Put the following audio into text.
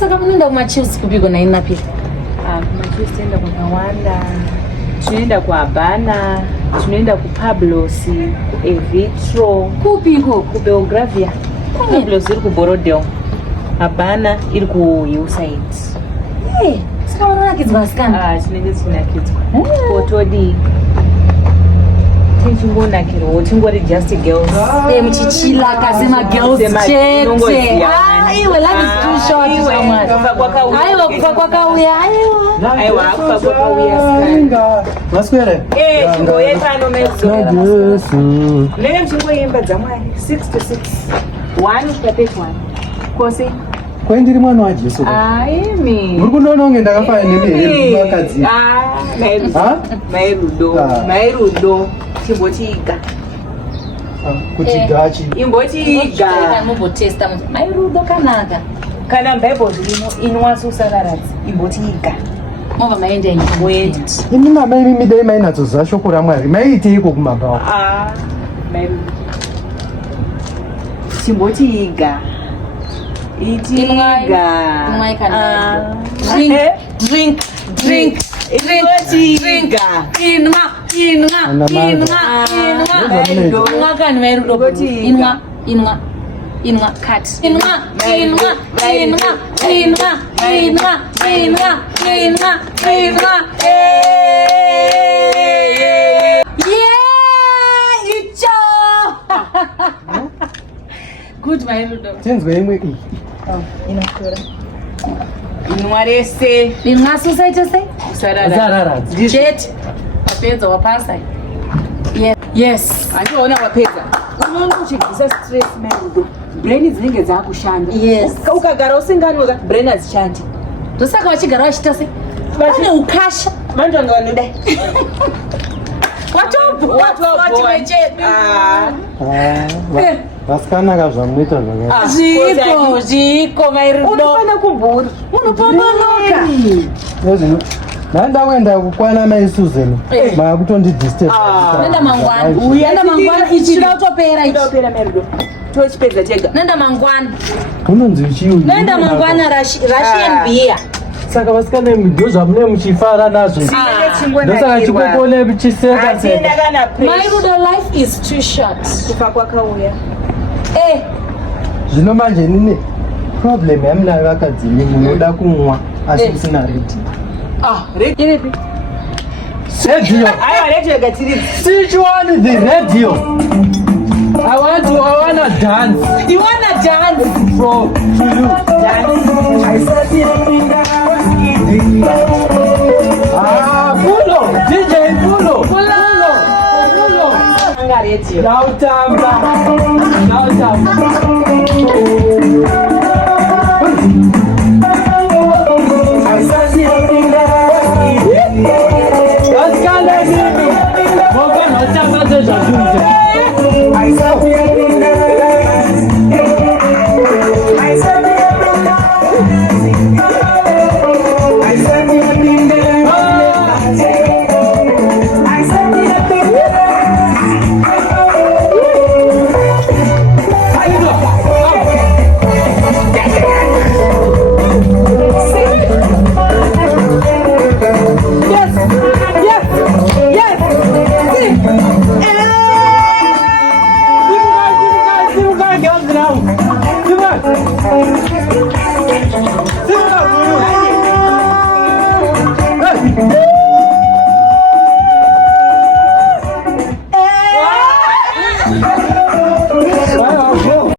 Saka munoenda kumachills kupiko na inapira? Kumachills tenda kwakawanda. Tunaenda kwa Habana, tunaenda ku Pablos, ku Evitro. Kupiko? Ku Belgravia. Pablos iri ku Borodeo. Habana iri ku Hillside. Saka munonakidzwa vasikana? Tinenge tinakidzwa. Potodi. Tichingonakirwa, tingori just girls. Muchichila sema girls chete. Iwe life is too short. Aiwa kufa kwakauya. Aiwa kufa kwakauya. Maswere? Chingoye pano mezora. Nenge mchingoyemba dzamwari 6 to 6. 1 kusvika 1. Kose? Kwendiri mwana waJesu. Imi. Muri kunoona unge ndakafana nemi vakadzi. Mairudo. Chimbochiga. Kuchigachi. Imbochiga. Mumbotesta mairudo kanaka. Kana Bible zvirimo inowasusaradza. Imbochiga. Mova maende nyamboenda. Imi mama imi midai mainatsoziva shoko raMwari. Maitiiko kumabva? Mairudo. Chimbochiga. Itiga. Drink. Inwa cut. Good, my Rudo. Tenzwe imwe iyi. Inakura. Inwarese. Inwasusaita sei? Sarara. Jet. Wapedza wapasa. Yes. Andiona wapedza. Unoona uchigisa stress Rudo. Brain dzinenge dzakushanda. Yes. Ukagara usinganwe brain hadzishandi. Ndosaka wachigara wachita sei? Vane ukasha. Vantonga vanodai. Vasikana zvamuita zviko Mairudo. Unofana kumburi. Unopambanoka. Zvino nandakuenda kukwana mai Susan. Makutondidisturb. Nenda mangwana. Nenda mangwana ichida utopera ichi. Utopera Mairudo. Tochipedza chega. Nenda mangwana. Unonzi chiyungu. Nenda mangwana Russian beer. Saka vasikana ndo zvamune muchifara nazvo. Ndosaka chikokole chiseka seka. Mairudo, life is too short. Kufa kwakauya. Zvino manje nine problem yamunayo vakadzi munoda kumwa asi kusina reti. Iripi? Radio. Radio yakatiri. Switch on the radio. I wanna dance. You wanna dance? To you. Dance. Pulo. DJ Pulo. Anga radio. Nautamba. Vasikana nini? Moga nautamba zvezvazvunze.